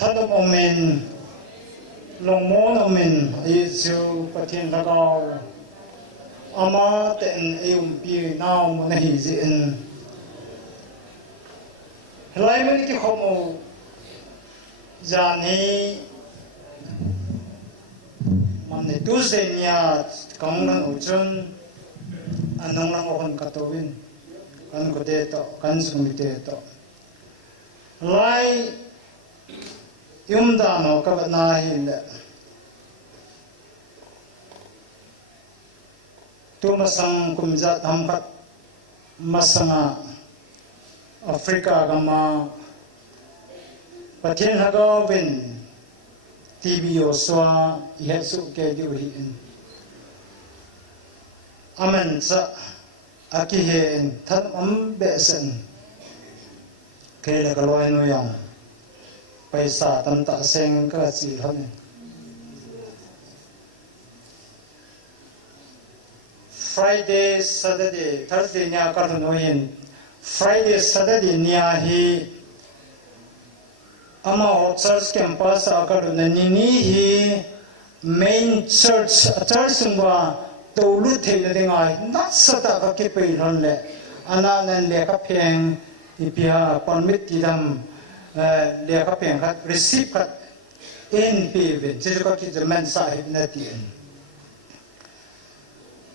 ท่านอเมนลงโมนอเมนอิจูประเทศตะกาวอามาเต็นเอวปีนาวมันหิจินหลายมันที่เขาโมจานีมันในตู้เสียกังนันอุจนอันนั้นเราคนกัตวินกันก็เดตกันสุมิเดตหลายยุมดานอกับนาฮินตัวมาสังคุมจัดทำพัดมาสังแอฟริกากัมาประเทศฮักเอาวินทีบีโอสวาเฮสุเกดิวฮินอามันจะอากิเฮนท่านเบสันเคยเกลอยนุยังไปสาตันตะเซงก็จีท่าน Friday Saturday Thursday เนี่ยก็ทำนู่น Friday Saturday เนี่ยฮีอามาออก Church Campus ก็ทำนี่ฮี Main Church ซึ่งว่าตัวลุเทนได้ไงนักสัตว์ก็เก็บไปนั่นแหละอันนั้นเรียกเพียงที่พิจารณามิตรที่ทำเรียกเพียงครับ receive ครับ NPV ที่จะก็คิดจะมันสาเหตุนั่นเอง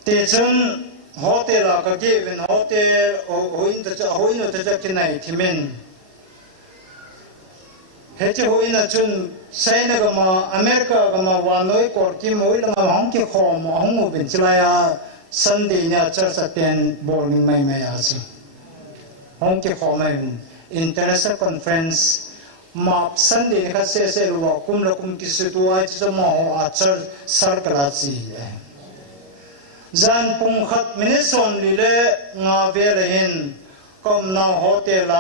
แต่ฉันโฮเทลก็เก็บเป็นโฮเทลโฮอินจะที่ไหนที่มันเฮ้ยจะโฮอินจนใช้ในก็มาอเมริกาก็มาวันน้อยกอดกิมโฮอินมาห้องเกี่ยวข้องห้องมูเป็นชลายาซันเดย์เนี่ยจะจะเป็นบอลนิ่งไม่อาจห้องเกี่ยวข้องมัน international conference มาซันเดย์ก็เสียรู้ว่าคุมละคุมกิสุตัวจะมาอาจจะสักการะจีจันปุ่งขัดมินิสอนลิเลงาเวรหินก็มาโฮเทล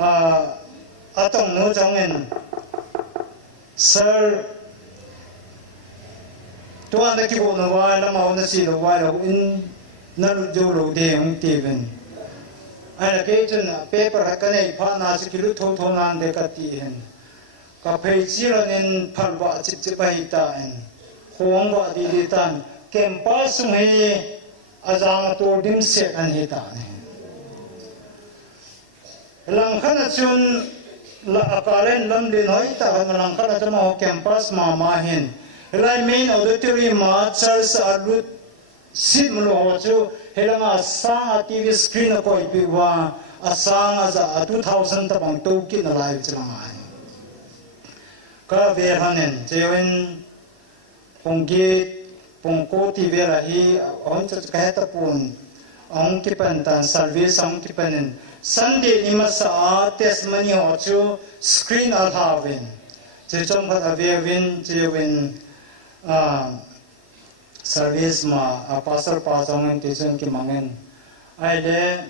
อาต้องนู้จังเงินเซอร์ตัวนั้นที่พูดว่าเรามาวันนี้เราว่าเราอินนั่นจูเราเดียงทีเป็นไอ้เกี่ยจนเปเปอร์กันไอ้พานาสกิลุทุนานเด็กตีเห็นกับเพจจีรันพัลว่าจิบไปตาเห็นห่วงว่าดีตันเก็บปัสไม่อาจารย์ตัวดิมเสกันเหตุเนี่ยหลังขณะจนละอาการเล่นลำดินหอยตาหลังขณะจะมาเก็บปัสมาเห็นไรเมนออดิทอรีมาชาร์ลส์อารุตสิบมโลหัวจูเฮลังอาสังอาทีวีสกรีนก็อีกว่าอาสังอาจะ2000ตะบังตูกินอะไรจะมาก็เวรหันเจวินปงกีปงโคที่เวลาฮีองจะแค่ตะปูนองคิปันตัน service องคิปันนั้น Sunday นิมาสาเทสมันยอจูสกรีนอัลฮาวินเจจงพัดเววินเจวินservice มาpastor pasang itu jen kimangen aile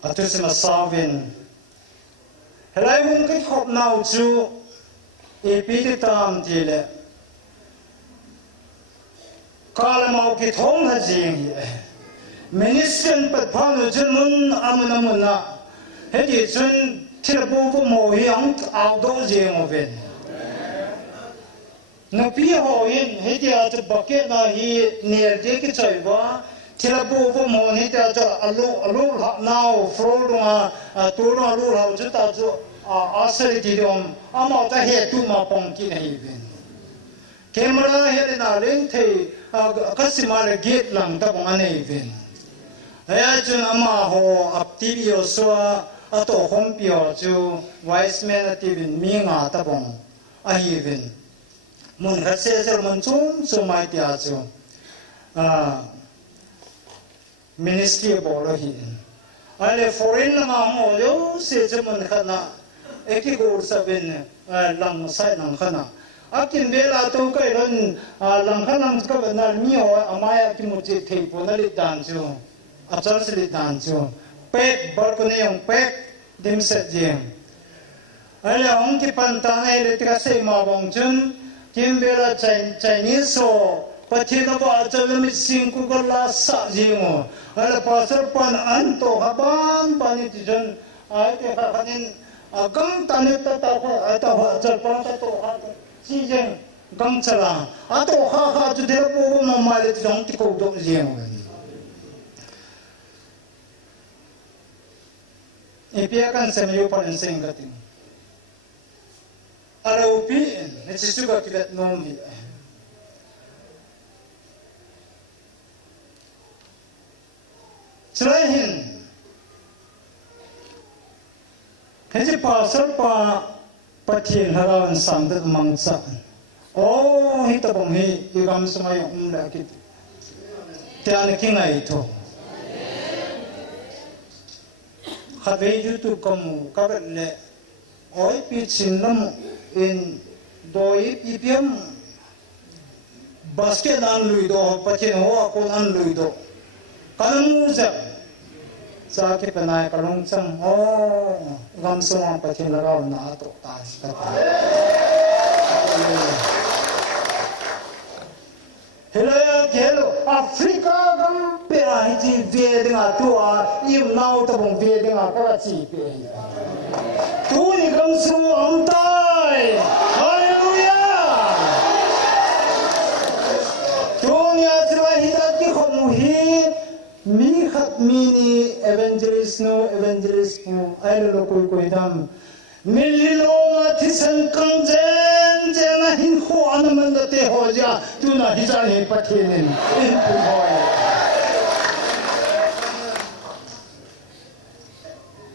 atus ma savin helai mungkin khop nau chu epiti tam tile kala mau ki thong ha jing minister pat phang jen mun amuna hedi jen thilbu bu mo yang audo jing ovenนักพิจารณาเห็นเหตุอาจจะบักเก็ตนะฮีเนียร์เด็กใจว่าที่เราพูดว่ามันเหตุอาจจะอารมณ์น่าวฟลูร์มาตัวเรารู้เราจะตัดจะอาศัยที่เดิมอามาจะเหตุมาปองกินให้เป็นแค่มาเหตุน่าเล่นที่ก็สิมาเลยเกิดหลังตะบงอันนี้เป็นไอ้จนอามาหัวอับทีวีสัวอัตโตคอมพิวจูไวส์แมนทีวีมีงาตะบงอันนี้เป็นมันรัสเซียมันชุ่มไม่ที่อาจูมินิสทรีบอลหินอะไรฟอร์เรนมาหัวโย่เสียจมันขนาดเอกกูร์สเป็นหลังไซหลังขนาดอากินเวลาตัวก็เรื่องหลังขนาดก็เป็นนั่นมีหัวอามายาที่มุจิเทปนั่นลิดานจูอาจารย์สิลิดานจูเป็ดบอลคนนี้ยังเป็ดดิมเสจี Alam ki pantang elektrik sema bongchun kim bela Chinese so pathina ba chalami singku gala sa jingo ala pasar pan anto haban pani tijon ai te khanin gang tane ta ho chal pa ta to ha chi jeng gang chala ato ha ju de po ma ma le jong ti ko do jeng ipia kan sem yu pa en sing gatin ara upi ne chi su ga kilet nom hi Selain Hezi pasal pa patien harawan sangat mangsa. Oh, hita pong igam sumay umlakit. Tiyan kinga ito. Khabe YouTube kamu kagat le. Oy pitchin lam in doi ipiam basket an luido patien ho ako an luido. Kanang muzak. Sa akin panay kalong sang gamso ang patinaraw na ato taas Hilaya gelo Afrika gam pera hiji vede nga tua im nau tabong vede nga Karachi pe tu ni gamso ang tay hallelujah tu ni atrwa hidat ki khomuhi mi khat mini evangelist no evangelist no ai lo koi dam mililo ma thisan kang jen jena hin kho an man da te ho ja tu na hi ja he pathinin in pu hoi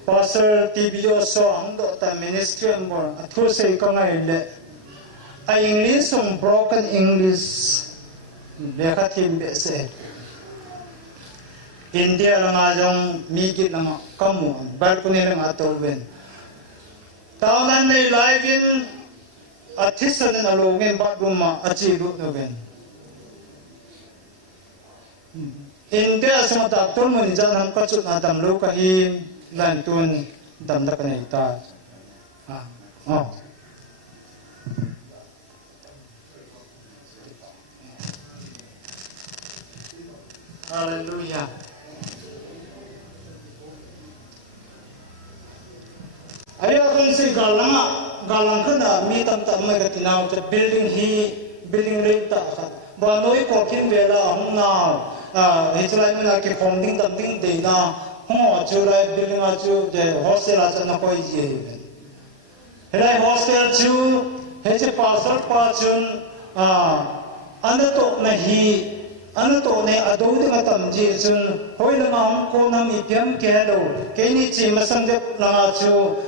pastor tibio so ang do ta ministry mo athu se ka ngai le a english broken english le kha tim be se India lang ajong migit lang kamu balkoni lang atolben taonan nei live in athisan na logen baduma achi ru noben India sama doctor mo ni jan ka chut na dam lo ka hi lan tun dam da kanai ta Hallelujah. Ayah kan si galang kena mi tam mai katinau te building renta banoi kokin bela hongna hichlai mena ke fonding tamting deina ho chulai building achu de hostel acha na koi je helai hostel chu hece pasal pachun anato na hi anato ne ado de matam ji chun hoila ma ko nam i pyam ke lo ke ni chi masang de na chu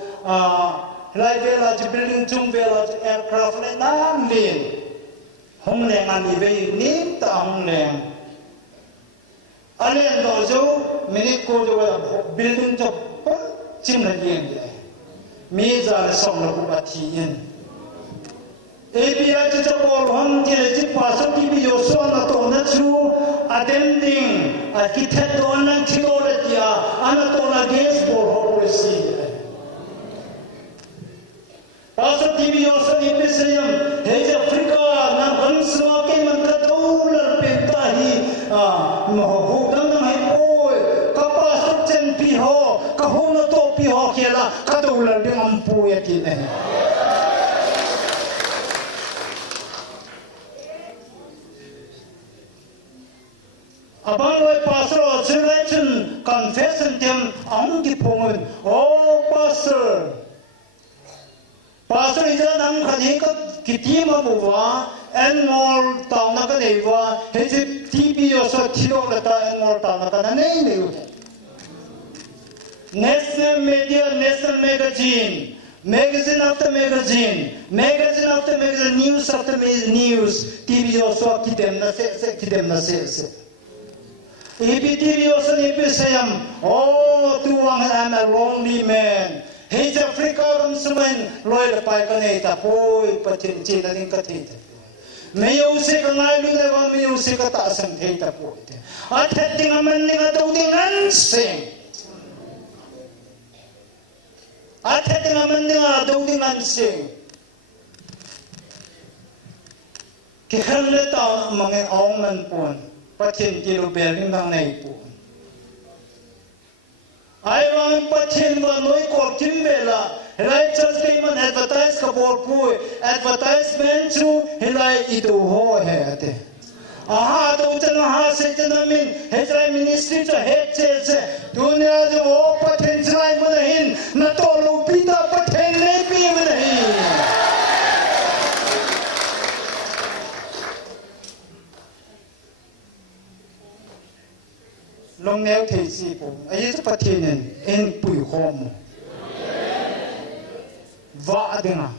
lai vela ji building chung vela ji aircraft le nan lin hong leng an i ve nim ta hong leng alen do jo minute ko jo building jo chim la yen de mi za le som la ku ba thi yin API to bol hong je ji pasal ki bi yo so na to na chu attending architect on na thilo le tia ana to na gas bol ho si pasal ki bi yo so ni pe sayam he je Africa na han swa ke man ka dollar pe ta hi no ho dang na hai oi ka pasal chen pi ho ka ho na to pi ho khela ka dollar de am pu ya ki ne Abang loy pastor celebration confession tem ang gipungun pastor ija nang khani ka kitima buwa annual taw na ka dewa heje TV yo so thilo lata annual taw na ka nei nei national media national magazine after magazine news after news TV yo so kitem na se EBTV also sayam tuwang I'm a lonely man. He's Africa suman loy pai kaneta poi patin china ning katita. Mayo se kangai lu na mayo se kata sang theta poi. At heting aman ning atau dengan sing. At heting aman ning atau dengan sing. Kekhan le ta mange ong man pon. Pathin kilo beling nang nei pu ai wang pathin wa noi ko kim bela Hilai church payment advertise ka bol pu advertisement chu hilai itu ho he ate. Aha to chen ha se chen min hilai ministry cha he che dunia jo o pathen chai mun hin na to lu pi da pathen le pi mun hin. Long neo thei si pu ai chu pathen en pui khom. Va adena.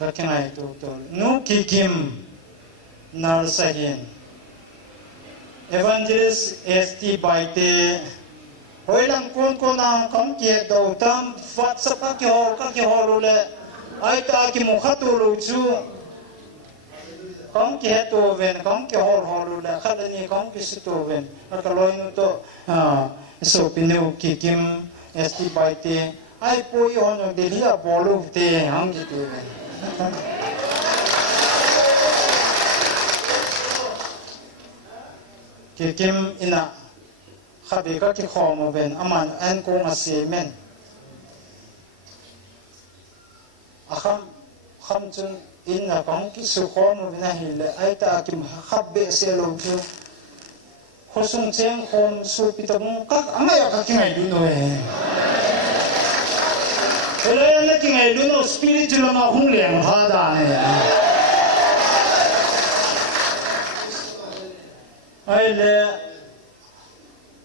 Kakenai to no kikim nar sahin. Evangelist ST Baite hoilang kon ang kam ke do tam fat sa ka ki ho le ai ta ki mu khatu lu chu kam ke to ven kam ke ho le khadani kam ki su to ven ka loi nu to so pineu kikim ST Baite ai poi hono de lia bolu te hang ki te kikim ina khabe ka ki khom ben aman an ko asimen akham chun inna kong ki su khom ben hile ai ta kim khabe se lo chu khosung cheng khom su pitam ka amaya ka ki ngai du no e ele na ki ngai du no spiritual ma hung leng ha da ne ai le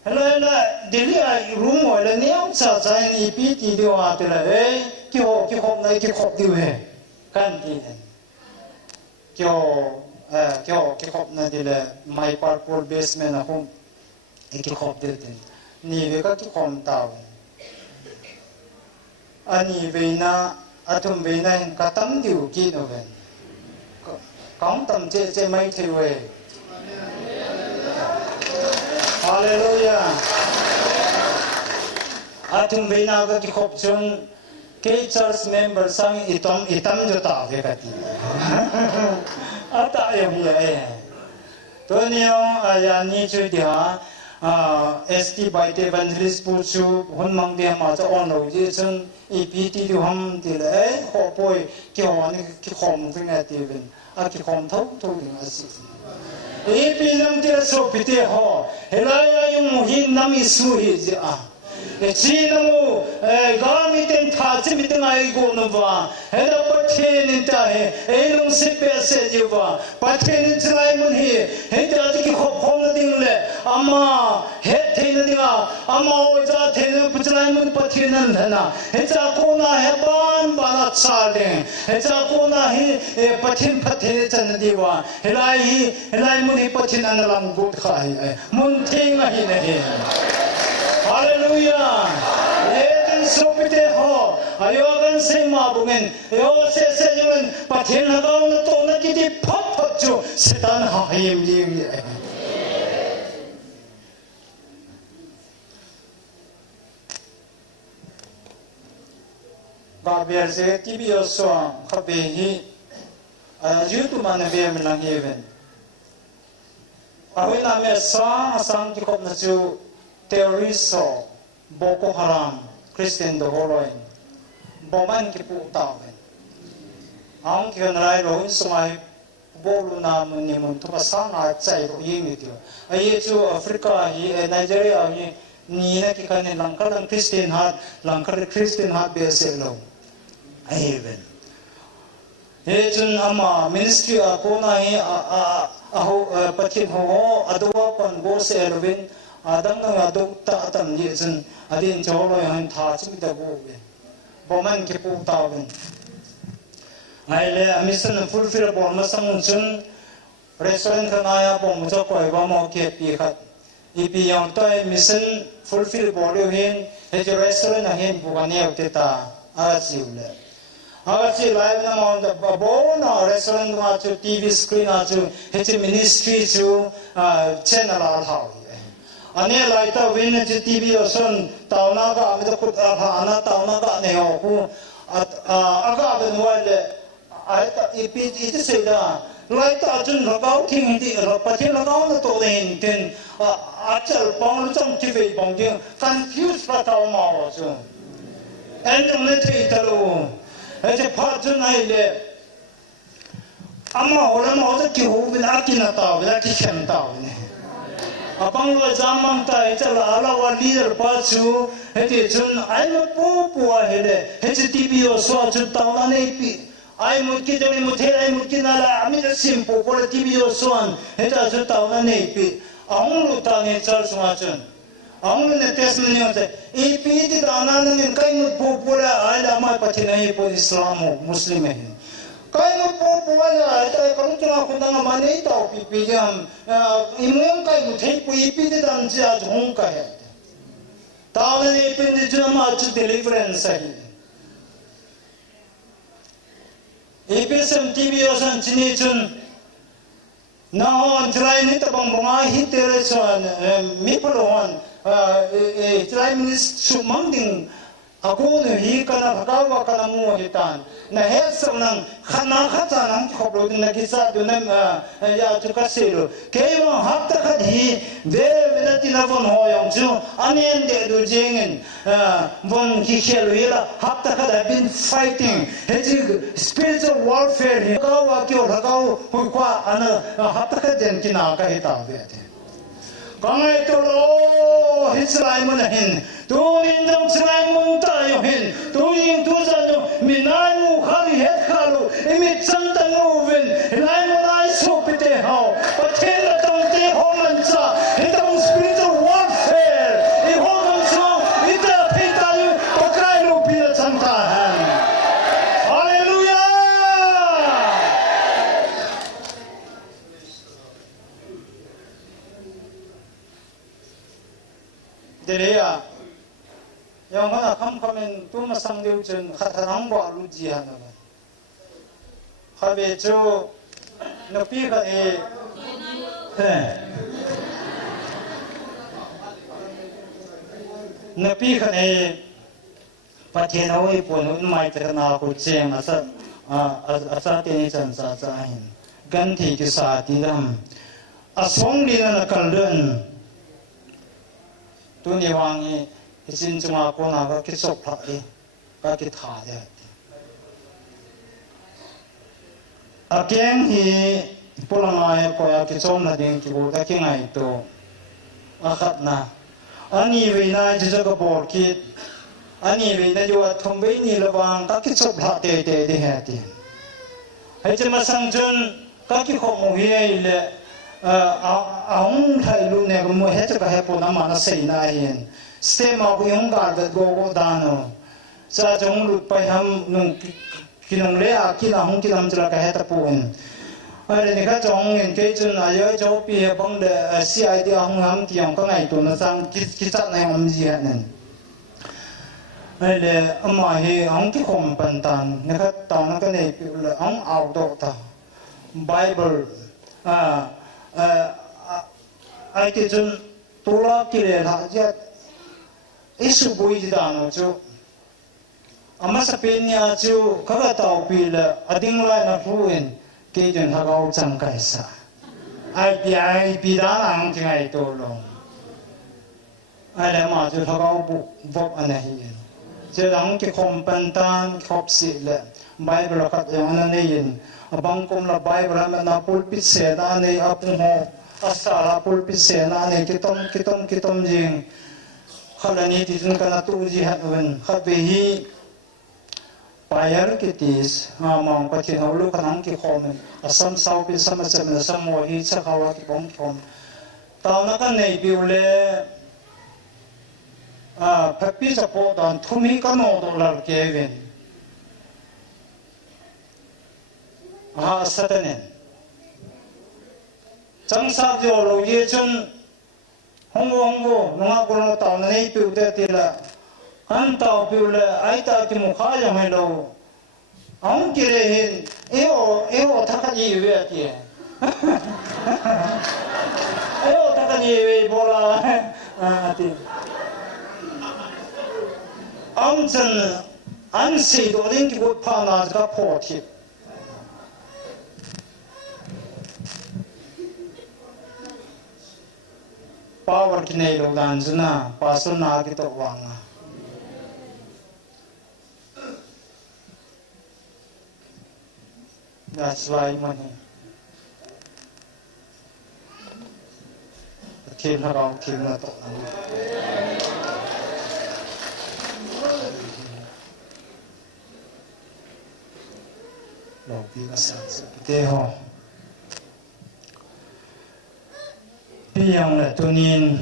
hele dili ai room ole neam cha cha ni pi ti de wa te la e ki ho nai ki khop diu he kan ti ne ki ho na de le my purple basement a home ki khop de ten ni ve ka ki khom ta ani ve na atum ve na ka tam diu ki no ven kaung tam che mai the we Hallelujah. Atung bina ka ki khop chung ke church member sang itam jo ta ve ka ti. Ata yo hi e. To niyo aya ni chu dia ST Baite Evangelist pu chu hon mang dia ma cha on lo ji chung EPT du ham ti le ho poi ki ho ni ki khom thing na ti ven. A ki khom thau ni asi. Ipinam dia so pite ho helaya yung hin nami suhi ja chinamu gami ten thachi miteng ai go no ba hela pathen ta he elung se pese je ba pathen chlai mun hi he ta ki khop khong ding le ama he thein dinga ama o ja thein puchlai mun pathen nan na he cha ko na he ban bana cha le he cha ko na he pathen pathe chan di wa helai mun hi pathen an lam gut khai mun thing hi ne Hallelujah. Eden sopite ho ayogan sema bungen yo se jungen pathen hagaw na to na kiti phap chu setan ha him ji Gabriel se tibio so khabe hi yutu man be melang heaven awena me sang ki kop na chu terrorist Boko Haram Christian the Holoin Boman ki pu tawen ang ki rai ro sumai bolu na mun ni mun to pasang a chai ro ying ti ai chu Africa hi Nigeria hi ni na ki kan langkar Christian hat be se lo ai ben he chun ama ministry a ko na hi a ho pathin ho adwa pan bo se elvin Adam na adok ta tam ni chen adin cholo yan tha chi da bo be boman ke pu ta ben ai le mission fulfill bo ma sang chen restaurant na ya bo mo cho koi ba mo ke pi khat i pi yang toi mission fulfill bo le hin he jo restaurant na hin bu ga ne te ta a chi le a chi live na mo da bo na restaurant ma chu TV screen a chu he chi ministry chu channel a tha ane laita win TV oson tauna ka amida kut ana tauna ka ne ho ku aga ben wale aita ipit ite seda lai ta chun lagau thing ti pathin lagau na to den ten achal pong chong chi ve bong jing confuse pa tao ma wa chu en jong le thei ta lo e che pha chun ai le amma ola ma ki ho bin akina ta ba ki khem ta ne apang lo zamang ta ita la ala wa leader pa chu he ti chun ai mo pu he le he chi tv o so chu ta na nei pi ai mo ki joni mo the ai mo ki na la ami da sim po ko tv o so an he ta chu ta na nei pi aung lu ta ne chal sma chun aung ne tes ne ne te e pi ti da na ne kai mo pu la ai la ma pa thi nei po islam muslim he kai mo po la ta ko tu na ko na ma nei ta pi jam imong kai mo thei pu pi de dam ja jong ka he ta ne pi de jam ma chu deliverance hai EPSM TV osan chini chun na hon try ni ta bang bonga hi tere chuan mi polo hon try minis chu mangding ako ne hi kana phakawa kana mu hi tan na he sam nang khana kha nang khoblo din na ki sa du na ya chu ka selo ke mo hap ta kha hi de venati na von ho yong chu anen de du jingen von ki khelu ila hap ta kha been fighting he spiritual warfare hi ka wa kyo lagao hu kwa ana hap ta kha den ki na ka hi ta ve Kangai to lo Israel mun hin tu in dong Israel mun ta yo hin tu in tu za no minai mu khali het khalu imi chan ta no ven lai mo lai so pite hao pathen la tong te ho man cha he dong spiritual warfare e ho man so ita phita yu pakrai lu pi chan ta han hallelujah Deria, yang mana kamen tu masang dia jen khatarang buat lujian apa. Habe jo napi ka napi ka patien awai pun mai terkena aku ceng asa tini jan sa hin ganti kisah tidam asong di na kalden tu ni wangi isin cuma aku nak kisok lagi kaki thah dia. Akyang hi pulang ay ko ya kisom na din kibo kaki ngai to akat na ani we na jija ka borkit ani we na yo thombe ni lawang kaki sok lha te de hati hai chama sangjun kaki kho mo hi le aung thai lu ne mo he cha he po na ma na sei na yin ste ma ku yong ga da go go da no sa jong lu pai ham nung kinong le a ki na hong ki lam cha ka he ta pu en ai ne ka jong en ke chun a yo jo pi he bang de CID hong ham ti yong ka ngai tu na sang ki cha na om ji ha nen ai le ama he hong ki khom pan tan ne ka ta na ka ne pi le hong au do ta Bible ai cái chân tu la kia là thà chứ isu bui gì đó nó chứ ama sa penya chứ các tàu pi là ading lại na fuin cái chân thà gạo chẳng cái sa ai pi đó lang thì ngày tu long ai là mà chứ thà gạo bốc anh này chứ lang cái khom pan tan khop xị lệ Bible các yang anh này abang kum la Bible na pulpit se na nei apung ho asala pulpit se na nei kitom jing khalani ti jun kana tu ji hat wen khabe hi payar kitis mong pathin ho lu kanang ki khom asam sau pi sam sam na sam mo hi cha khawa ki bong khom taw na kan nei bi ule phapi sa po dan thumi ka no do lar ke wen satanen 정사 지오로 예전 홍보 농아 그런 거 따오네 비우대 되라 안 따오 비울래 아이따 기모 가야매로 아웅길에 에오 타카지 왜야지 에오 타카지 왜 보라 아티 아무튼 안세도 랭기 못 파나가 포티 power kinai lo dan zuna pasuna kita wanga that's why money team harau team na to lo pi ka sa te ho yang le tunin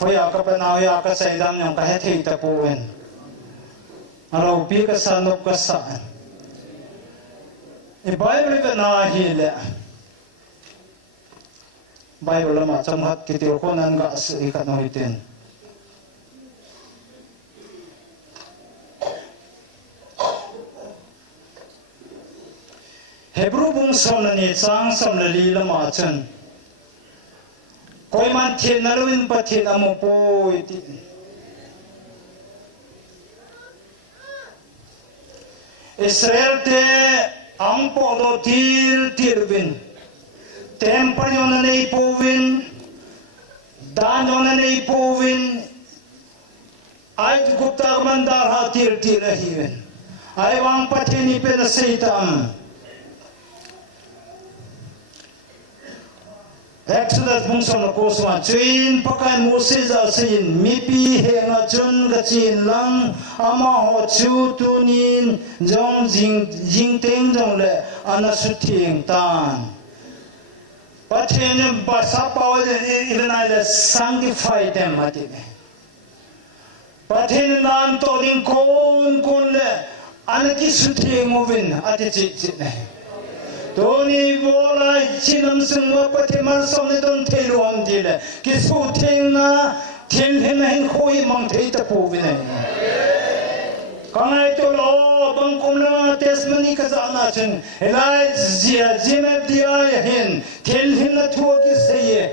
hoya ka panau ya ka sai dam yang ka he thei ta puwen alo pi ka sa no ka sa e bible ka na hi le bible ma chamhat ki te ko nan ga as ka no iten hebrew bung som na ni chang som na li la ma chen koi man thiên na luin pa thiên amo po iti Israel te ang po do tirvin temper yon na nei povin dan yon na nei povin ay gupta mandar ha tir hiven ay wang pa thiên ipe na seitam Exodus bungsom na kuswa chuin pakai Moses asin mipi henga chun gachin lang ama ho chu tunin jong jing teng jong le ana suting tan pathen basa paw even I sanctify them atine pathen nan to ding kon le ana ki suting movin ati chi ne Tony bola chinam sungwa pati mar somne don telu amdile kisu tengna telhena hin khoi mang theita povine kangai to lo bangkomna tesmani kazana chen elai zia jime dia hin telhena thuo ki seye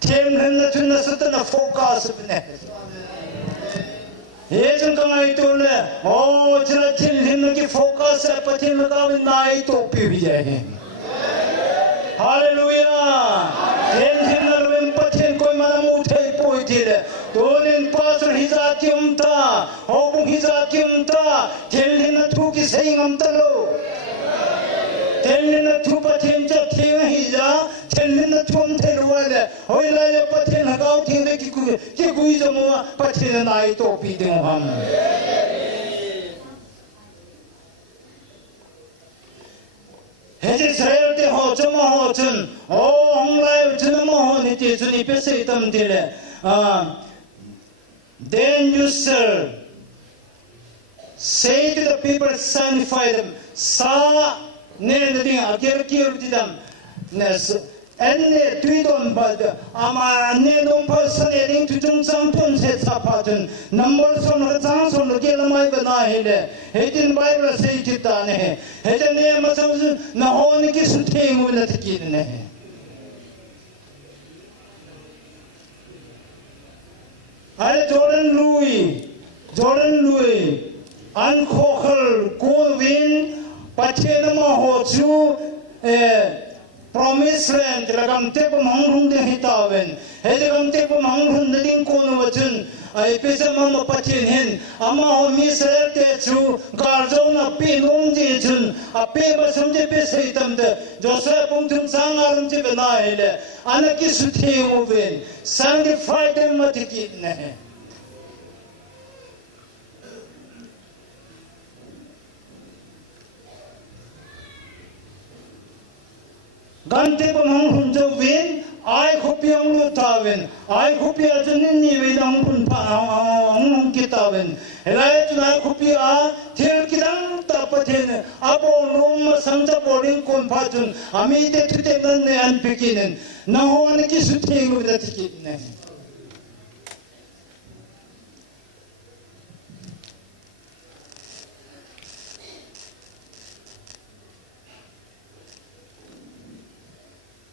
telhena thuna satna focus bne 예전 강아이 또래 저라 telhena ki focus pati लगावे नाई तो पिबिए Hallelujah. Ten wen pathen koi mana mu thei poi thile. Tonin pastor hizakium ta, hobung hizakium ta, telhin thu ki seingam ta lo. Telhin thu pathen cha thing hiza, telhin thum thelwale. Hoila ya pathen hagau thing de ki gui jamwa pathen nai to pi ding ham. 해제 israel te ho chama ho chun honglai chun mo ho ni ti chuni pe se tam dile then you shall say to the people sanctify them sa ne ne ding ager kier didam nes enne tuidon bad ama ne don person eding tu chung sang pun se sapatun number son ra chang son lo ke lamai bana hele hedin bible se kita ne hedin ne ma sam na hon ki su theng u na ti ne ai jordan lui an khokhal ko win pathen ma ho chu promise land ragam te pamang de hitawen hedegam te pamang de ding kono wachun ai pesa ma pathin hen ama ho misrael te chu garjona pinom ji chun a pe ba samje pe seitam de joseph pungthum sang arum che bana hele anaki suthi oven sanctify them matiki ne Gante pamang hunjo win, I hope young Lutavin, I hope you are Janini with Uncle Kitavin, and I hope you are Tilkidan Tapatin, Abo Roma Santa Boring Compatun, Amide to take the and beginning. No one is to take with the ticket.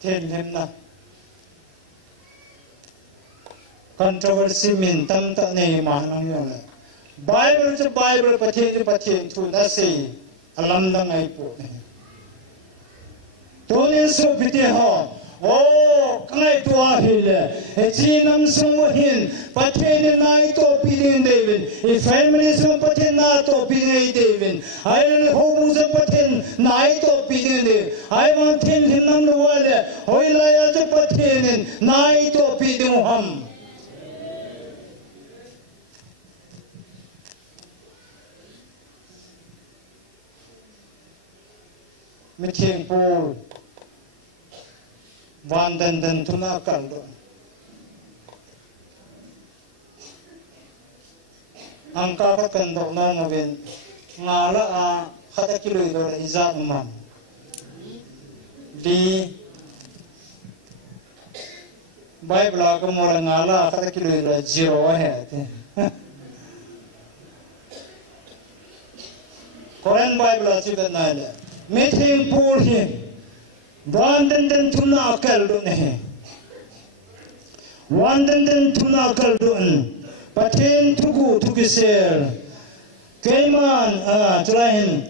Tell him na controversy min tam ta nei ma nang yo Bible to Bible pathe tu na sei alam dang ai po Tonin so pite ho ngay tua hile chi nam sung hin pathen nai to piding devin e family sung pathen na to piding devin ai ho bung sung pathen nai to piding de ai man thin hin nam no wale hoi la ya je pathen nai to piding ham mi thieng pur van den den tuna kaldo angka ka kando na mabin ngala a khata kiloi do iza umam di bible ka mo ngala khata kiloi do zero hai Korean bible chi ben na le meeting pur hi Wandan dan tuna kaldo ne Wandan dan tuna kaldo paten tugu tugisel kaiman tulahin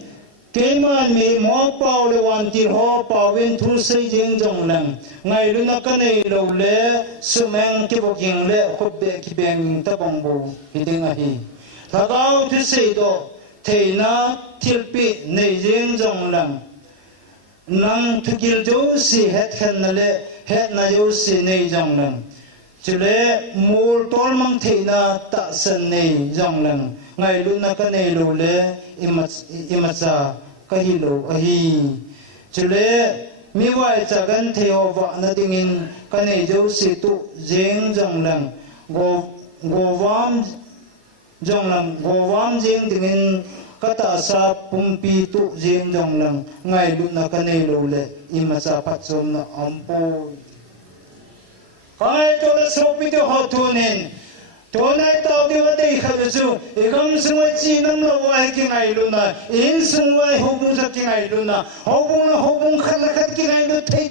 kaiman mi mo pau le wan ti ho pau win thu sei jeng jong lang ngai lu na ka nei lo le sumeng ki bo king le khobbe ki beng ta bong bo hiding a hi thagau thu sei do theina thilpi nei jeng jong lang nang thugil jo si het khan le het na yo si nei jong lang chule mul tol mang theina ta san nei jong lang ngai lu na ka nei lo le imatsa ka hi lo a hi chule mi wai cha gan theo wa na dingin ka nei jo si tu jeng jong lang go wam jong lang go wam jeng dingin kata sa pumpi tu jeng jong lang ngai lu na ka nei lo le imatsa pat som na ampo kai to la so pi to ho tunin to nai to di wa dei kha chu igam sung wa chi nam lo wa ki ngai lu na in sung wa ho bung sa ki ngai lu na ho bung khat la khat ki ngai lu thei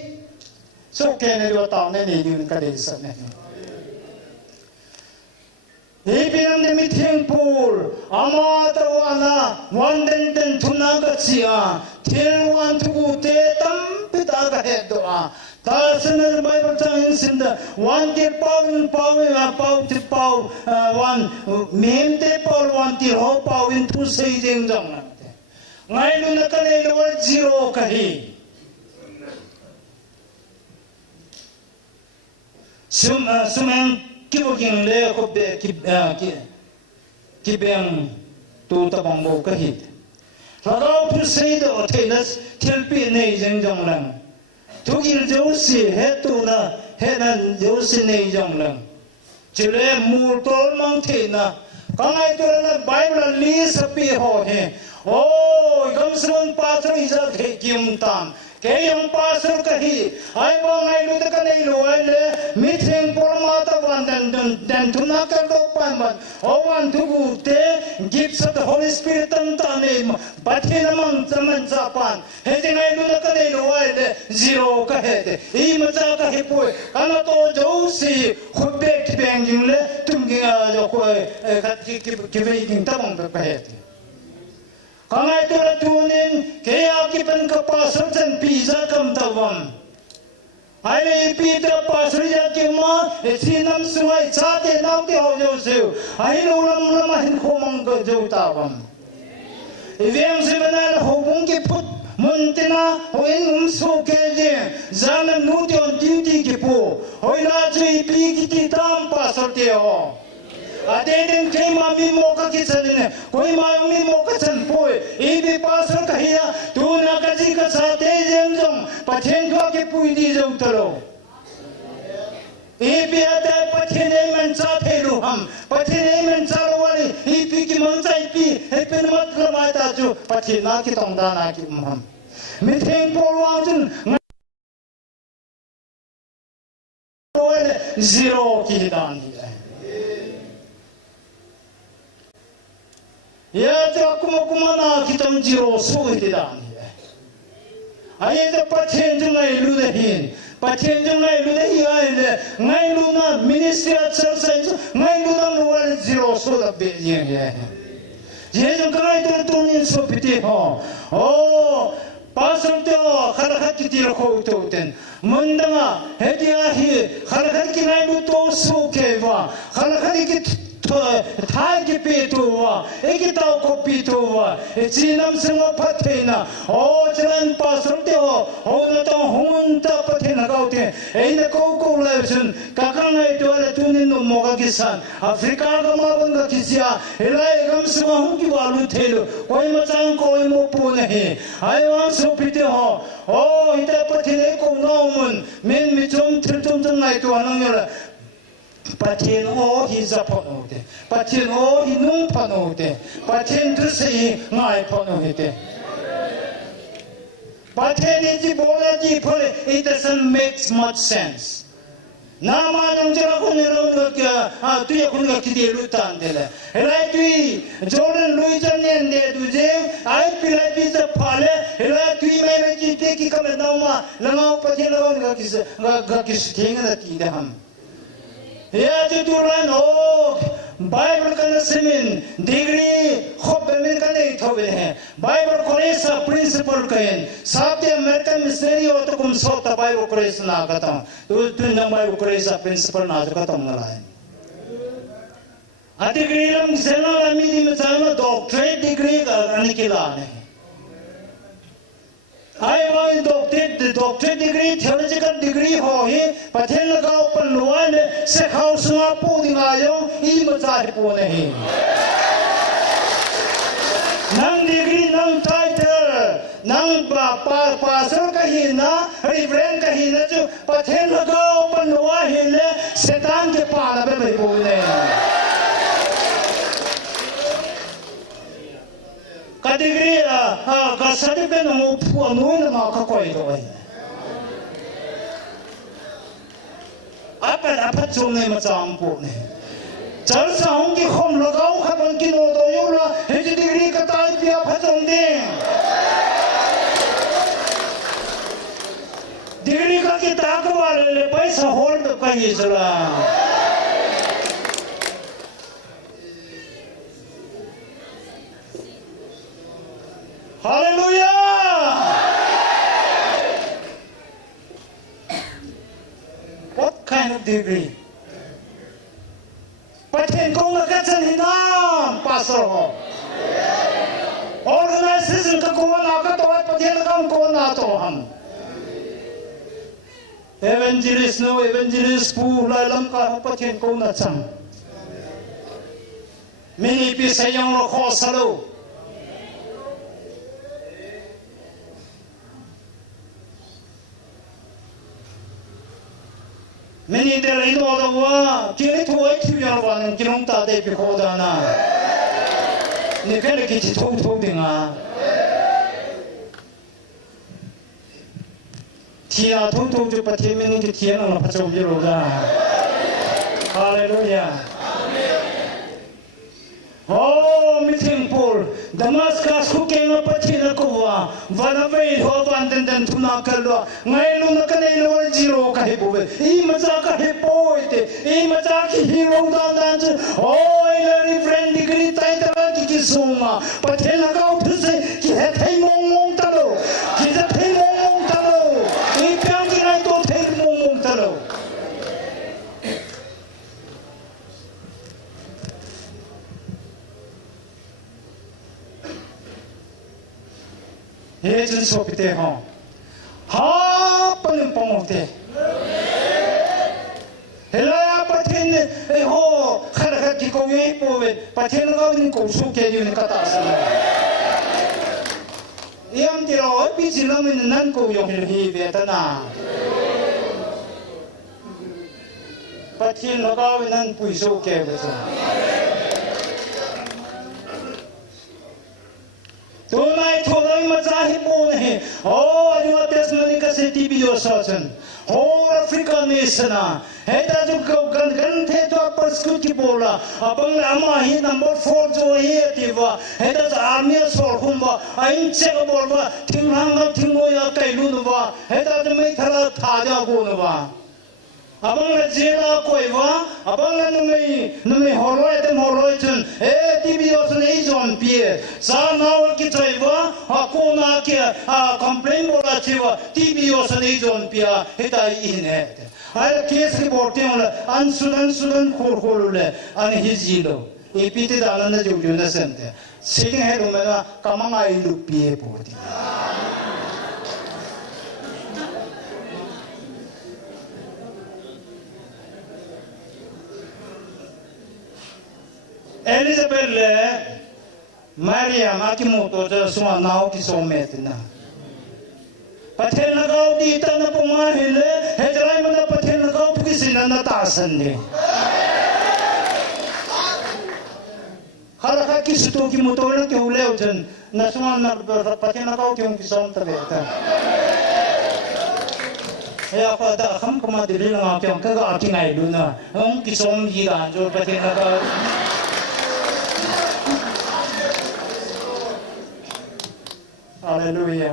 so ke ne lo ta ne ni din ka de sa ne Ibiang de meeting pool, amata wana, wanden den tunaga chia, til wan tugu te tam pitaga hedoa. Tasaner Bible times in the one te pau te pau one mem te pau one te ho pau in tu sei jeng jong na. Ngai lu na ka le lo zero kahi. Sumeng Kiboking le ko be kibeng tu ta bang bo ka hit lagaw pu sei do theinas thelpi nei jeng jong lang tugil jo si hetu na henan jo si nei jong lang chile mu tol mang theina kangai to la bible li sapi ho he o gam sun pa thai ja the kim tam ke yong pa sur ka hi ai bo ngai lu ta ka nei lu ai le meeting por ma ta wan dan tu na ka do pan man o wan tu gu te gifts of the holy spirit tan ta nei but he na mang zaman sa pan he te ngai lu ta ka nei lu ai le zero ka he te I ma cha ka he poi ana to jo si khobbe ki beng jing le tum gi a jo ko ka ki ve king ta bang ka he te Kangai to la tunin kaya kipan ka pasal jan pizza kam tawam. Ai pita pasal ya kima sinam suai chate nam te ho jo seu. Ai ulam hin khomang ka jo tawam. Iveng sebenal hobung ki put muntina hoin so ke je zan nu tion duty ki po. Hoi la jui pi ki tam pasal te ho. Adeden kay mami mo ka kitsanin koi mami mo ka chan poi ibi pasal kahiya tu na kaji ka sate jeng jong pathen ko ke pui di jong talo ibi ata pathen ei man cha thelu ham pathen ei man cha wali ibi ki mang chai pi he pen mat ka mai ta chu pathen na ki tong da na ki ham mi theng por wang jun zero ki dan Ya tu kuma na kitam zero so ite dan ai de pathen jung ai lu de hin pathen jung ai lu de hi ai de ngai lu na ministry at church ngai lu na wal zero so da be ye jung kai to ni so piti ho oh pasal teo khalakat kitira ko uten mundanga hedia hi khalakat kinai lu to su keva khalakat ki thai ki petuwa ekita ko petuwa chinam singo pathena o chan pasal teo o na to hunta pathena gaute eina ko lasun kakangai to la tunin no moga kisan afrika ga ma banga kisia elai gam sma hu ki walu thelo koi ma chang koi mo pu nahi ai wa so pite ho o ita pathene ko no mun men mi chom thum ngai to anang yola Patien o hi zaponote, patien o hi nung panote, patien dusi ngai panote. Patien iji bola ji pole, it doesn't make much sense. Nama nang jara kunirong nggak tuya kun nggak kiti lutan dele. Helai tui Jordan Luisan nende tuje, ai pilai bisa pale, helai tui mai ji teki kame nama langau patien lawan nggak kis tinggal tidak ham. Ya tuturan oh Bible kana semin degree khob bemin kana ithobe hai Bible college sa principal kain sabte American missionary ho to kum sota Bible college na kata tu na Bible college sa principal na kata ngalai a degree lam sela ami di mesana doctorate degree ka anikila ne I want doctorate degree, theological degree ho hi, pathel ka open luan se house nga po dingayo I mazahir po nahi. Nang degree nang title, nang pastor kahina, reverend kahina jo pathel ka open luan hi le setan ke paana be po nahi. Degree ka certificate mo pu ano na makakoi to ai apat chung nei machang pu ne chal saung ki khom lagau khaban ki no do yo la he degree ka tai pia phachong ding degree ka ki ta ka wale paisa hol to ka hi sala Hallelujah! What kind of degree? Pathen ko ngakachan hinam pastor. Organization ka ko na ka to pathen ko na to ham. Evangelist no evangelist pu lailam ka pathen ko na chang. Mini pi sayang ro kho salo. Many del ito dawa kini tuwai tuya wan kinong ta de pi khoda na ni kene ki chi thong dinga tia thong ju pathi men ki tia na pa chom ji ro da hallelujah oh meeting pool Damascus who came up at Hinakova, Vanavay, Hovan, and Tunakalwa, Nailuna Canelo, Zero Kahibu, Imazaka Hipoite, Imazaki Hero Dandan, oh, a friend degree title Kisuma, but Henaka to say, Kihatimon Talo, Kizatimon Talo, if Yangi I don't take Montalo. Here's so pite ho. Ha palim pomote. Hello pathin ho khara ki ko ye pove pathin ga nin ko su ke yin kata sa. Yam tiro pi silam nan ko yo hi vetana. Pathin ga nan pui su ke besa. Tunai thorang mazahi pon hai. Oh, anu tesmani ka se TV yo sasan. Oh, Africa nation na. Heta jo gan the to persecute ki bola. Abang ama hi number 4 jo hi ativa. Heta army sor humba. Ain che ka bolwa. Tinghang thingmo ya kai lu no ba. Heta jo mai thara tha ja go no ba. abang la jela koiwa abang la numi holoi chun tv osun ei zon pie sa naw ki chaiwa akona ki complain bola chiwa tv osun ei zon pia heta ine ai case reporting la ansudan khorkhorule an hizilo epite dalana jujuna sente sing helumena kamanga ilu pie poti Elizabeth le Maria makimoto ja suma naw ki sometna pathel nagaw di ta na puma hele hejrai mana pathel nagaw ki sinana ta sanne khala kha ki suto ki moto la ki ule ojan na suma na pathel nagaw ki ki som ta beta ya kha da kham kama dil nga kyong ka ga ki ngai lu na ong ki som yi ga jo pathel nagaw Hallelujah.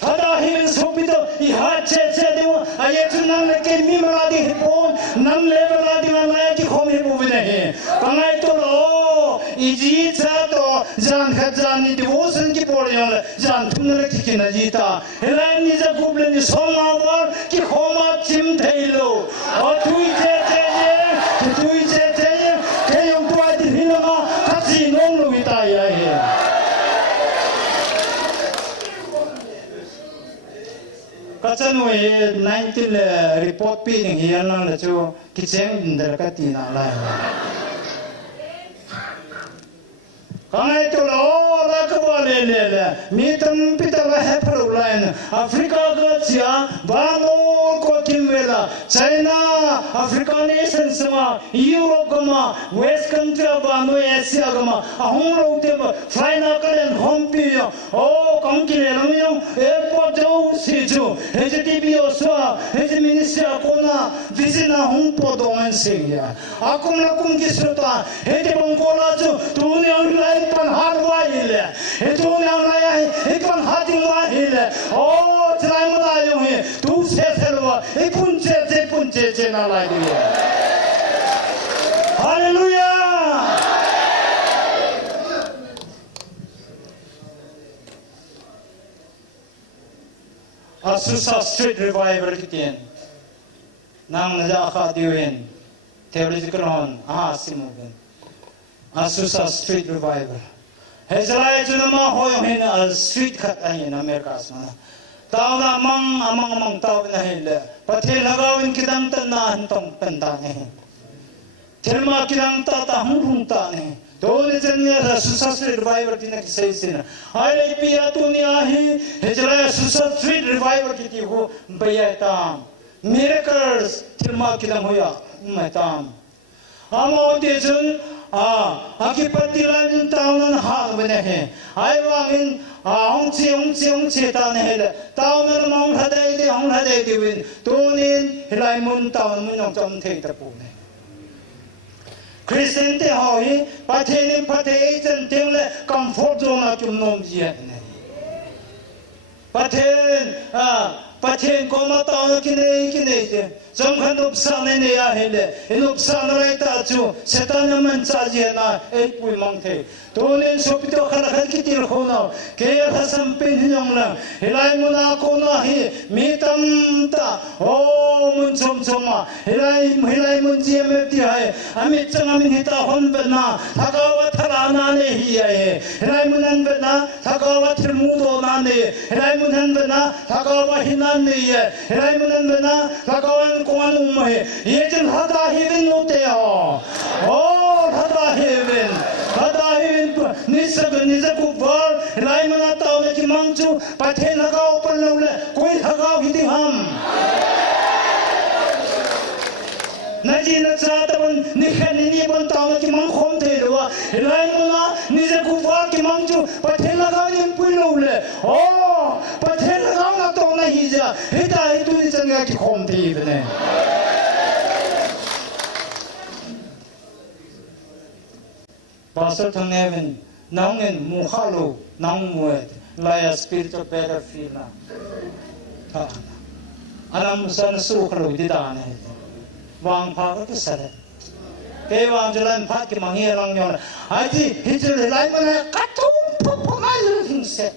Hada himen sopito iha che dewa ayetu nam leke mimradi hipon nam leveladi manaya ki khome buvine he kangai to lo iji cha to jan khajani devotion ki poryon jan thunre ki kina jita helai ni ja kuble ni soma bor ki khoma chim thailo athui che ke yong tu adi hinama khachi nong lo vita ya he Kacanwe 19 report pi hi an la chu kicheng indar ka ti na la kangai to lo la ka ba le mi tam pita la he pro line africa ga chia ba no ko kimwela china africa nation sama europe ma west country ba no asia ma ahong ro te ba china ka len hom pi o kong ki le no yo airport jo si jo HTV oswa hes minister kona visina hong po do man sing ya akum na kum ki sota hete bong ko la jo tu ne ang lai pan har wa ile tu ne ang lai pan hating wa ile o trai mo la yo he tu se selwa pun che na lai de hallelujah Asusa street revival kitin nang naja kha diwen theological hon simugen Asusa street revival hezrai junama hoyo hin al street khat ayin america asma tauna amang taw na hele pathel lagawin kidam tan na antong penta ne thelma kidam ta hung ta ne Dole janya Susa street revival tina ki sai sina ai pia tunia hi hejra Susa street revival ki ho baya tam miracles tilma kilam hoya matam amo de jun aki patilan taunan ha bene he ai wangin ong chi ta ne hele taunan mong hadai de win tonin hilai mun taun mun yong chom thei ta pu ne Christian te hoi pathe chen ting le comfort zone a kum nom ji ne pathe ko ma ta ki ne je jam khan upsa ne ya hele in upsa rai ta chu setan man cha ji na ei pui mang the tolen sopito khala ki tir khona ke khasam pe nyong la hilai muna ko na hi mi tam ta o mun chom ma hilai mun ji me ti hai ami chang mi hita hon be na thagawa thara na ne hi ai hilai munan be na thagawa thir mu do na ne hilai munan be na thagawa hinan ne ye hilai munan be na thagawan kuan umhe ye chen hada heaven no te o hada heaven nisaku bor lai mana tau ne ki mangchu pathe lagao par le koi thagao hi ham naji na cha ta ban ni khan ni ban tau ne ki mang khom the lo lai mana nisaku bor ki mangchu pathe lagao ni pui lo le pathe lagao na to na hi ja hita hi tu ni changa ki khom the ne Pastor Thangevin Nangin Mukhalo Nang Muet Laya spiritual better feel anam san su khalo di da ne wang pha ko sa le ke wang jalan pha ki mangi lang nyon ai ti hijul lai mana ka tum pho mai hing se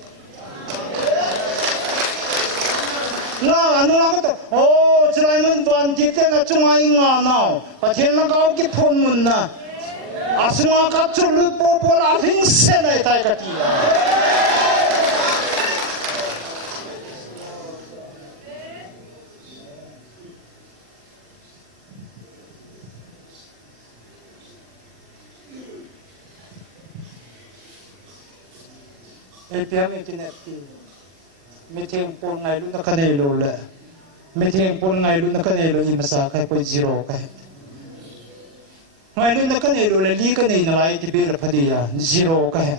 na anu la ko o jalan mun tuan ti te na chung ai nga nao pa thiên la ka ki phon mun na asma ka chul po po la hing se nai tai ka ti APM internet ti meeting pon ngai lu na kanai lo le meeting pon ngai lu na kanai lo ni masa kai ko zero kai ngai lu na kanai lo le li kanai na lai ti ber phadia zero kai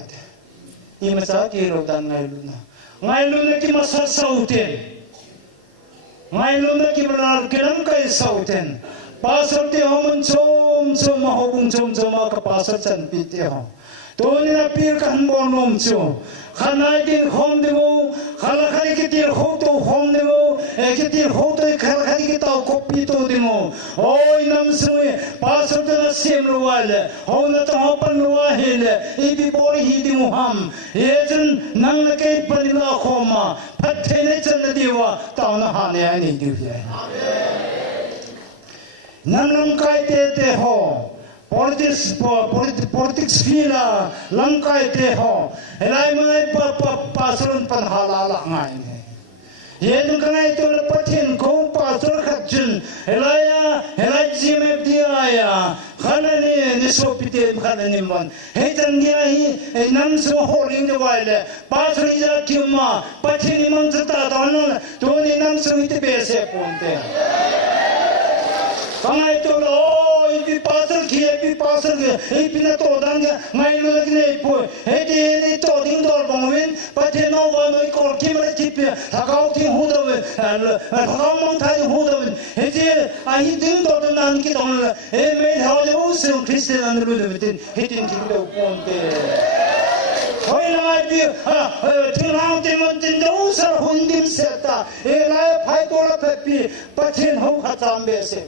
ni masa ki lo dan ngai lu na ki masa sauten ngai lu na ki manar kelam kai sauten pasal te homon chom ma hobung chom ma ka pasal chan pi te ho Tony na pir kan bonom cho khanai tin khom demo khala khari ke tir khoto khom demo ke tir khoto khal khari ke taw copy to demo oi nam sui pasal ta sem ruwal ho na ta hopan ruwahil ibi bori hi demo ham yejun nang na ke panila khoma phathe ne chan diwa taw na ha ne ani diwa nam kai te ho politics fila langkai te ho elai mai pasron pan halala ngai ne yen kanai to pathin ko pasor khatjun elai jime dia ya khanani ni sopite khanani mon hetan dia hi nam so holing de wale pasri ja kimma pathin mon ta don to ni nam so ite bese ponte kangai to lo ipi pasal ke ipi na to dan ke ngai lu ke nei po he ni to ding dor bong win pa the no wa noi kor kim ra tip ha kau ti hu do we ha kau mong thai hu do he je a hi ding dor nan ki dong he me ha le u se christian an lu de tin he tin ki do pon te hoi na bi tin hang te mon tin do sa hun dim seta e la phai to la phe pi pa thin ho kha cham be se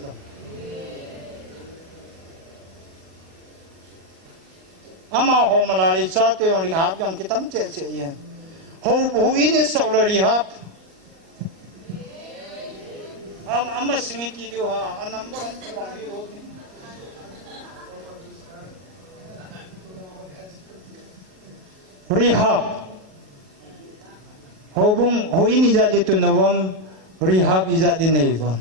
ama ho malai cha te ori hap yang kitam che che yen ho ini saurari hap ama simiti yo ha anam ko yo rehab ho ini jadi tu nawam rehab jadi nei bon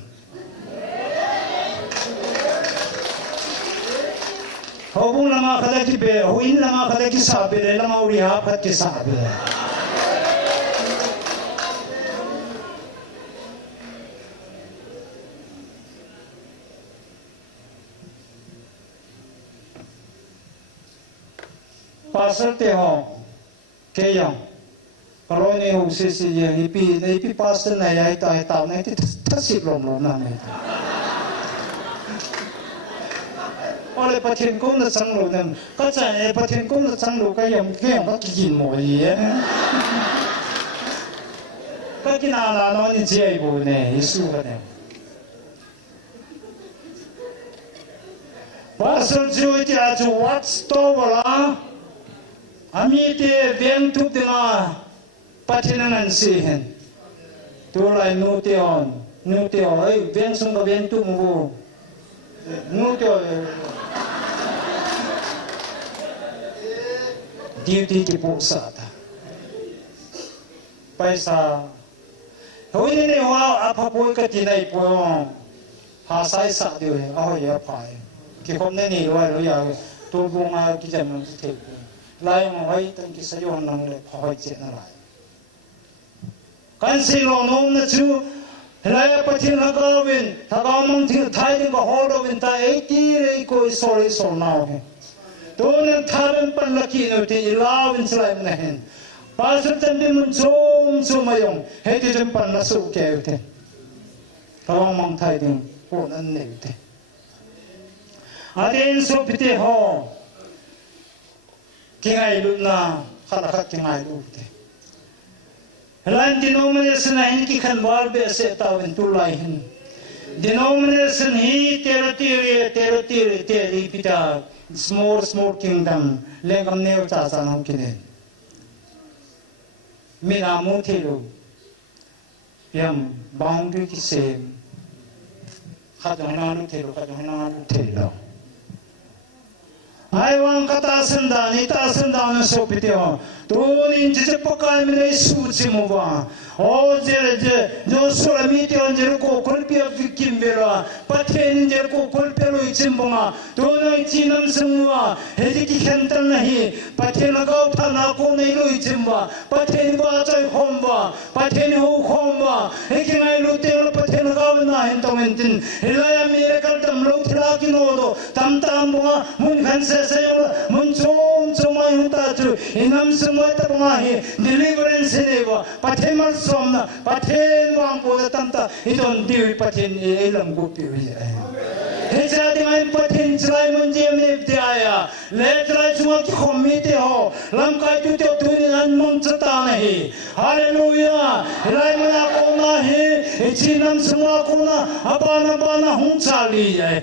Hobung lama kada ki be, hoin lama kada ki sabe, lama uri ha khat ki sabe. Pasal te ho, ke yang, kalau ni ho si yang ipi pasal na ya ita na ita tasip lom na na. Oleh patien ko na sang lo nem ka cha e patien ko na sang lo ka yam ke ka kin mo ye ka kin ala no ni je bo ne yesu ka ne pasal jo ti a jo wat sto wala ami te veng tu de na patien nan se hen tu lai no te on ai veng sung ka veng tu mo no te duty ki pusa ta paisa hoi ni wa apa po ka tinai po ha sai sa de a ya pai ki kom ne ni wa lo ya to bunga ki jam te lai mo hoi tan ki sa yo nang le phoi che na lai kan si lo nom na chu lai pathin ha ka win tha ka mong thi thai ding ko ho do win ta 80 re ko sorry so now Tuhan tahan panlaki no ti ilawin selain nahin. Pasal tambi muncung sumayong heti jempan nasu kete. Kalau mang thai ding pun ane te. Adin so pite ho kingai lu na khalakat kingai lu te. Lan denomination hin ki khan war be se tawin tulai hin denomination hi territory pita small kingdom lengam neu cha cha nam kine mina mu thilu yam boundary ki same khadong na lu thilu khadong na lu thilu ai wang kata sendani so pitio tonin je pakal mine su chimuwa o je jo sura mi tio je ko kolpia vikim bela pathen je ko kolpelo chimbunga tono chinam sungwa heji ki khentan nahi pathen ga thana ko nei lo chimba pathen ba chai khomba pathen ho khomba ekinai lo te pathen ga na hen tongin hilaya miracle tam lo thila ki no do tam bunga mun khan se mun chom mai huta chu inam sumai ta bunga deliverance neva pathen mal somna pathen wang po tamta idon diwi pathen elam gupi Hejra dengan pathen celai menjem neptiaya, letrai cuma komite ho, lamkai tu teo tuningan mengceta nahi, haleluya, helai mana kona he, cinam semua kona, apa hungcali ya.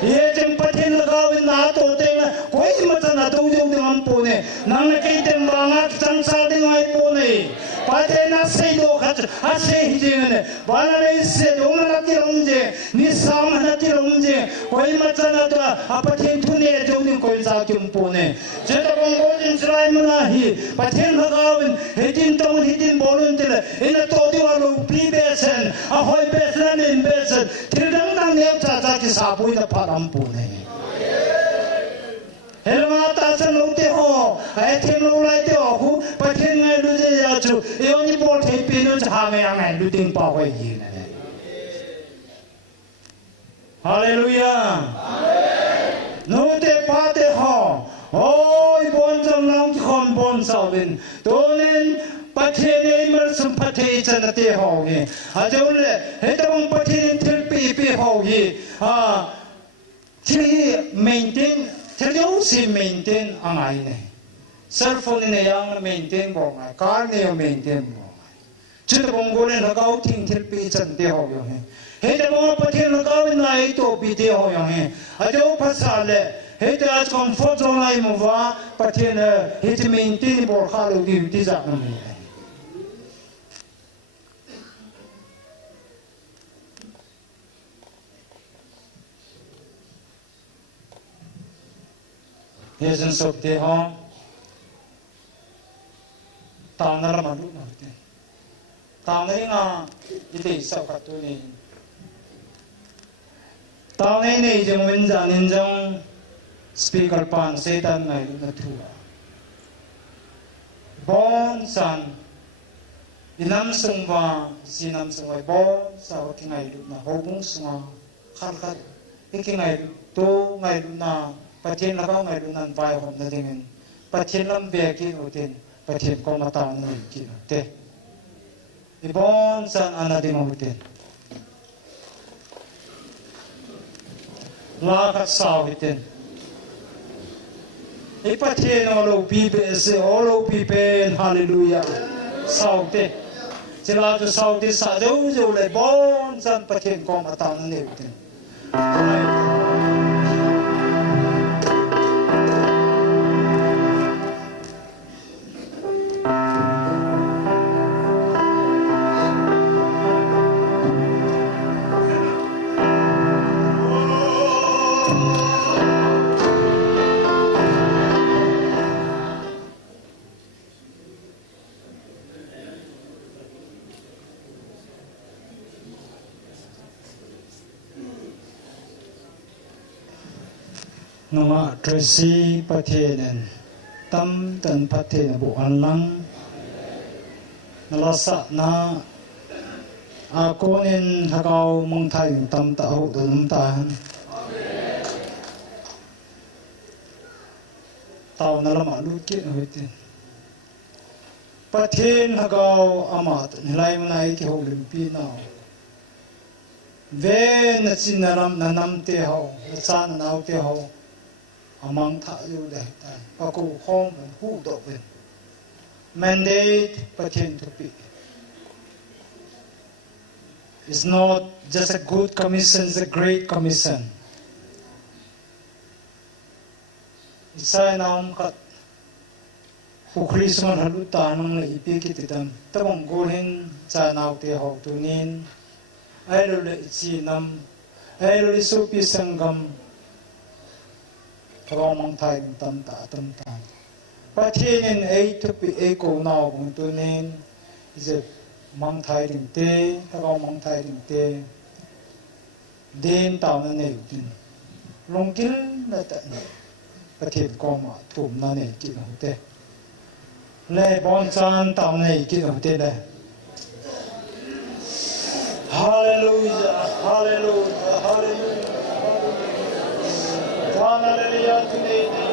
Ye jem pathen lagawin na to teng, koi macam na tu jauh dengan pone, nang kei tem bangat cangsa dengan pone. Pathen asai do kat asai hijingan, bana nei se do mana tiromje, ni sam na tiromje. Koi macam ada apa pathen tu ne jauh ni koi sakyum pone. Jeda bangolin serai mana hi pathen lagawin hidin tong hidin bolun tele. Ina to di walu pri besen, ahoy besen in besen. Tirdang dang neu caca ki sabui da param pone. Helma tasan lote ho, ayathem lo lai te ho, pathen ngai lu je ya chu. Eoni bol the pinu cha ngai ngai lu ting pa hoi yi ne. Hallelujah. No te pate ho. Oi bon jong lang ki khom bon sawin. Tonen pathen emer sum pathe chan te ho ge. A jole he ta bang pathen thil pi ho ge. Ha. Chi maintain Terjauh si maintain angai ne, cell phone ne yang maintain bongai, car ne maintain bongai. Cita bonggolen lagau ting terpi cante ho yang he. Hei bong pathen lagau nai to pite ho yang he. Ajo pasale, hei as comfort zone ai muwa pathen hei maintain borkha lo di tizak namu. Yesus sokte ho, tahu nara malu narte, tahu nari nga ite isau katu ni, tahu nari jeng wenjan jeng speaker pan setan nai lu natua, bon san, inam sungwa sinam sungwa bon sawa kingai lu na hobung sungwa kar ikingai tu ngai lu na pathen lagau ngai lunan vai hom na dingin pathen lam be ki utin pathen ko mata na ki te ibon san anading utin la khat saw utin pathen olo pi be se olo pi pen hallelujah saw te sila tu saw te sa jo le bon san pathen ko mata na ni utin Nunga Tracy pathen tam tan pathen bu anlang nalasa na akonin hakaw mong thai tam ta ho dum tan taw na lama lu ki hoitin pathen hakaw amat nilai manai ki ho lim pi na ve na chinaram nanam te ho na chan nau te ho among tha yu le tai paku khom hu do ben mandate pathen to pi It's not just a good commission, it's a great commission. Isai naum kat ukrisman haluta nang le ipiki titam tabong golhin cha naute hok tunin ailu le chi nam ailu le supi sangam tabong mang thai tam ta patinin ei tupi ei ko naw bung tunin is mang thai ring te tabong mang thai ring te den taw na ne tin longkil na taประเทศกอมาถูกนั่นเองกินของเต้เลยบอนจานตามในกินของเต้เลยฮาเลลูยาฮาเลลูยาฮาเลลูยาฮาเลลูยาฮาเลลูยา